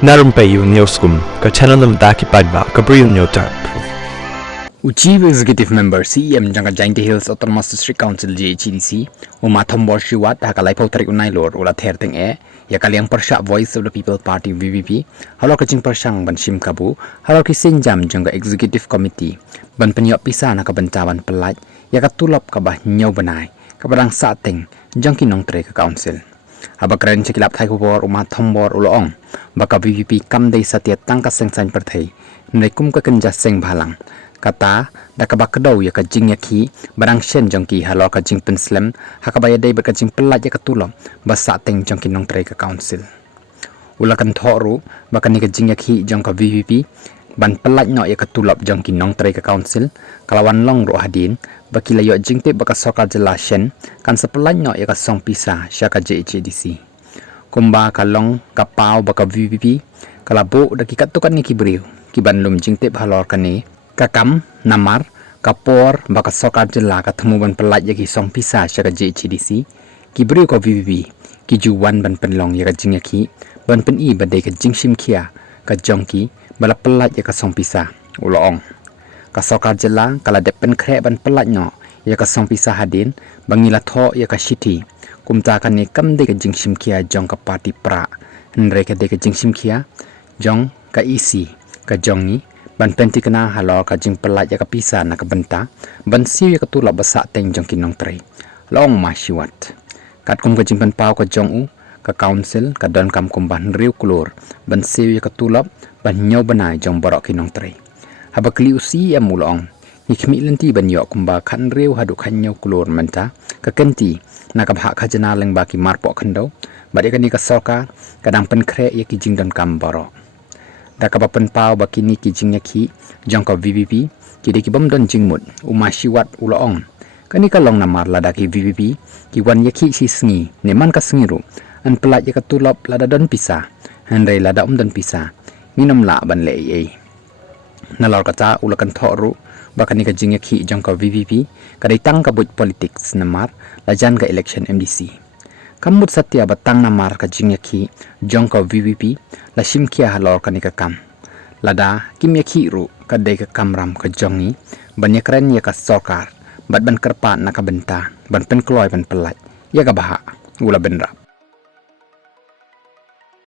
Narumpayu Neoskum, ka Chananam Daki Padva, Gabriel Nyotarp. Chief Executive Member CEM Janga Jainti Hills Autonomous District Council JHDC, Umathom Borshiwat, Hakalai Potari Unai Lord, Ula Terting E, Yakaliang Persha Voice of the People Party VVP, Halokaching Persang Banshim Kabu, Halokisin Jam Janga Executive Committee, Ban Penyok Pisa Nakabantawan Pelat, Yakatulop Kabah Nyobanai, Kabadang Sating, Junkie Nong Trek Council. Habakren Chikilap Taikubor Umathom Bor Ulong, Baka VVP Kamday Satiat Tangkas Seng San Pertay, Nekum Kakenjas Seng Balang. Kata dah kabakadau ya kajing yaki barang shen jongki halo kajing penslam hakabaya day berkajing pelat ya katulom basak teng jongki nong tray ke council ulakan thoru bakan ni kajing yaki jongka VVP ban pelat nyok ya katulop jongki nong tray ke council kalawan long ro hadin baki layo jingte baka sokal jelashen kan sepelat nyok ya kasong pisa syaka JHDC kumba kalong kapau baka VVP kalabo daki katukan ni kibriu kiban lum jingte halor kane Kakam, Namar, Kapor, baka sokar jela katemu ban pelat yaki song pisa syaka JHDC, kibri ko VVP, kijuan ban penlong yaka jing yaki, ban pen I badai ka jing shim kia, ka jongki, bala pelat yaka song pisa, uloong. Ka sokar jela kala depen krek ban pelat nyo, yaka song pisa hadin, bangila tho yaka shiti, kumtakan ni kamde ka jing shim kia jong ka party pra, nre ka de ka jing shim kia, jong ka isi, ka jongi, ban penti kena halo ka jing pelat ya ka pisa na ka benta ban siu ya ka tulap basak teng jong kinong tray long ma shiwat kat kum ka jing pan pau ka jong u ka council ka don kam kum ban riu klor ban siu ya ka tulap ban nyaw banai jong borok kinong tray habakli usi ya mulong hikmi lenti ban yo kum ba khan riu hadu khan nyaw klor menta ka kenti na ka bha khajana leng ba ki marpo khando ba de ka ni ka soka kadang pen kre ya ki jing don kam borok Dakapapan pau bakini ki jing yaki jongka VVP kidi ki bomdon jingmut umashiwat uloong kani kalong namar ladaki VVP ki wan yaki si sengi neman ka sengiru an pelat yaka tulop lada don pisa handai lada don pisa minum la ban le ei nalor kata ulakan thoru bakani ka jing yaki jongka VVP kadai tang kabut politics namar lajan ka election MDC Kamut satya batang namar ka jing yaki jongka VVP la shimkia halor kanika kam lada kim yaki ru kadai ka kamram ka jongi banyak keren ya ka sokar bat ban kerpa na ka benta ban pen kloy ban pelat ya ka baha gula benrap